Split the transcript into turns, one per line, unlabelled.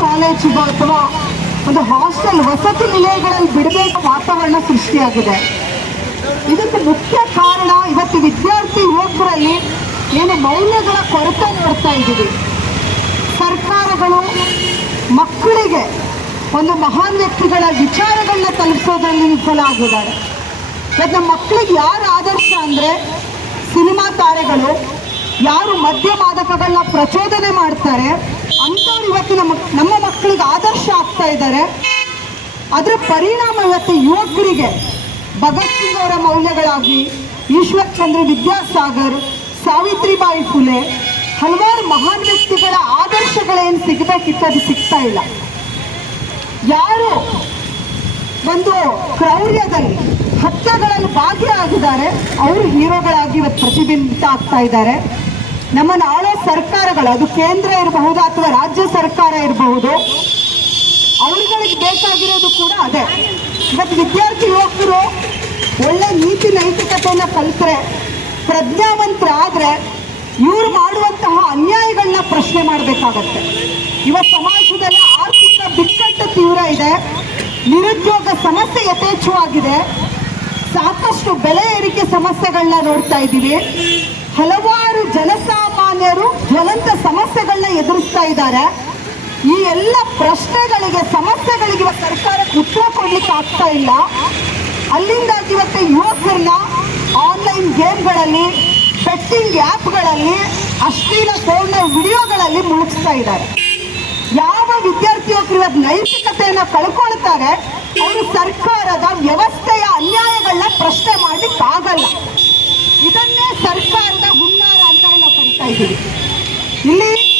ಕಾಲೇಜಿಗೆ ಅಥವಾ ಒಂದು ಹಾಸ್ಟೆಲ್, ವಸತಿ ನಿಲಯಗಳಲ್ಲಿ ಬಿಡಬೇಕು ವಾತಾವರಣ ಸೃಷ್ಟಿಯಾಗಿದೆ. ಇದಕ್ಕೆ ಮುಖ್ಯ ಕಾರಣ ಇವತ್ತು ವಿದ್ಯಾರ್ಥಿ ಯುವಕರಲ್ಲಿ ಏನು ಮೌಲ್ಯಗಳ ಕೊರತೆ ನೋಡ್ತಾ ಇದ್ದೀವಿ. ಸರ್ಕಾರಗಳು ಮಕ್ಕಳಿಗೆ ಒಂದು ಮಹಾನ್ ವ್ಯಕ್ತಿಗಳ ವಿಚಾರಗಳನ್ನ ತಲುಪಿಸೋದ್ರಲ್ಲಿ ವಿಫಲ ಆಗಿದ್ದಾರೆ ಇವತ್ತು ಮಕ್ಕಳಿಗೆ ಯಾರು ಆದರ್ಶ ಅಂದರೆ ಸಿನಿಮಾ ತಾರೆಗಳು ಯಾರು ಮದ್ಯ ಮಾದಕಗಳನ್ನ ಪ್ರಚೋದನೆ ಮಾಡ್ತಾರೆ, ಅಂಥವ್ರು ಇವತ್ತು ನಮ್ಮ ನಮ್ಮ ಮಕ್ಕಳಿಗೆ ಆದರ್ಶ ಆಗ್ತಾ ಇದ್ದಾರೆ. ಅದರ ಪರಿಣಾಮ ಇವತ್ತು ಯುವಕರಿಗೆ ಭಗತ್ ಸಿಂಗ್ ಅವರ ಮೌಲ್ಯಗಳಾಗಿ ಈಶ್ವರ್ ಚಂದ್ರ ವಿದ್ಯಾಸಾಗರ್, ಸಾವಿತ್ರಿಬಾಯಿ ಫುಲೆ, ಹಲವಾರು ಮಹಾನ್ ವ್ಯಕ್ತಿಗಳ ಆದರ್ಶಗಳೇನು ಸಿಗಬೇಕಿತ್ತು ಅದು ಸಿಗ್ತಾ ಇಲ್ಲ. ಯಾರು ಒಂದು ಕ್ರೌರ್ಯದಲ್ಲಿ ಹತ್ಯೆಗಳಲ್ಲಿ ಭಾಗಿಯಾಗಿದ್ದಾರೆ, ಅವರು ಹೀರೋಗಳಾಗಿ ಇವತ್ತು ಪ್ರತಿಬಿಂಬಿತ ಆಗ್ತಾ ಇದ್ದಾರೆ. ನಮ್ಮನ್ನು ನಾಳೆ ಸರ್ಕಾರಗಳು, ಅದು ಕೇಂದ್ರ ಇರಬಹುದು ಅಥವಾ ರಾಜ್ಯ ಸರ್ಕಾರ ಇರಬಹುದು, ಅವರುಗಳಿಗೆ ಬೇಕಾಗಿರೋದು ಕೂಡ ಅದೇ. ಇವತ್ತು ವಿದ್ಯಾರ್ಥಿ ಯುವಕರು ಒಳ್ಳೆ ನೀತಿ ನೈತಿಕತೆಯನ್ನು ಕಲಿತ್ರೆ ಪ್ರಜ್ಞಾವಂತರಾದ್ರೆ ಇವ್ರು ಮಾಡುವಂತಹ ಅನ್ಯಾಯಗಳನ್ನ ಪ್ರಶ್ನೆ ಮಾಡಬೇಕಾಗತ್ತೆ. ಇವತ್ತು ಸಮಾಜದಲ್ಲಿ ಆರ್ಥಿಕ ಬಿಕ್ಕಟ್ಟು ತೀವ್ರ ಇದೆ, ನಿರುದ್ಯೋಗ ಸಮಸ್ಯೆ ಯಥೇಚ್ಛವಾಗಿದೆ, ಸಾಕಷ್ಟು ಬೆಲೆ ಏರಿಕೆ ಸಮಸ್ಯೆಗಳನ್ನ ನೋಡ್ತಾ ಇದ್ದೀವಿ. ಹಲವಾರು ಜನಸಾಮಾನ್ಯರು ಜ್ವಲಂತ ಸಮಸ್ಯೆಗಳನ್ನ ಎದುರಿಸ್ತಾ ಇದ್ದಾರೆ. ಈ ಎಲ್ಲ ಪ್ರಶ್ನೆಗಳಿಗೆ, ಸಮಸ್ಯೆಗಳಿಗೆ ಇವತ್ತು ಸರ್ಕಾರಕ್ಕೆ ಉತ್ತರ ಕೊಡ್ಲಿಕ್ಕೆ ಆಗ್ತಾ ಇಲ್ಲ. ಅಲ್ಲಿಂದಾಗಿ ಇವತ್ತು ಯುವಕರನ್ನ ಆನ್ಲೈನ್ ಗೇಮ್ಗಳಲ್ಲಿ ಬೆಟ್ಟಿಂಗ್ ಆ್ಯಪ್ಗಳಲ್ಲಿ ಅಶ್ಲೀಲ ಪೂರ್ಣ ವಿಡಿಯೋಗಳಲ್ಲಿ ಮುಳುಗಿಸ್ತಾ ಇದ್ದಾರೆ. ಯಾವ ವಿದ್ಯಾರ್ಥಿಯೊಬ್ಬರು ಇವತ್ತು ನೈತಿಕತೆಯನ್ನು ಕಳ್ಕೊಳ್ತಾರೆ, ಅವರು ಸರ್ಕಾರದ ವ್ಯವಸ್ಥೆಯ うん。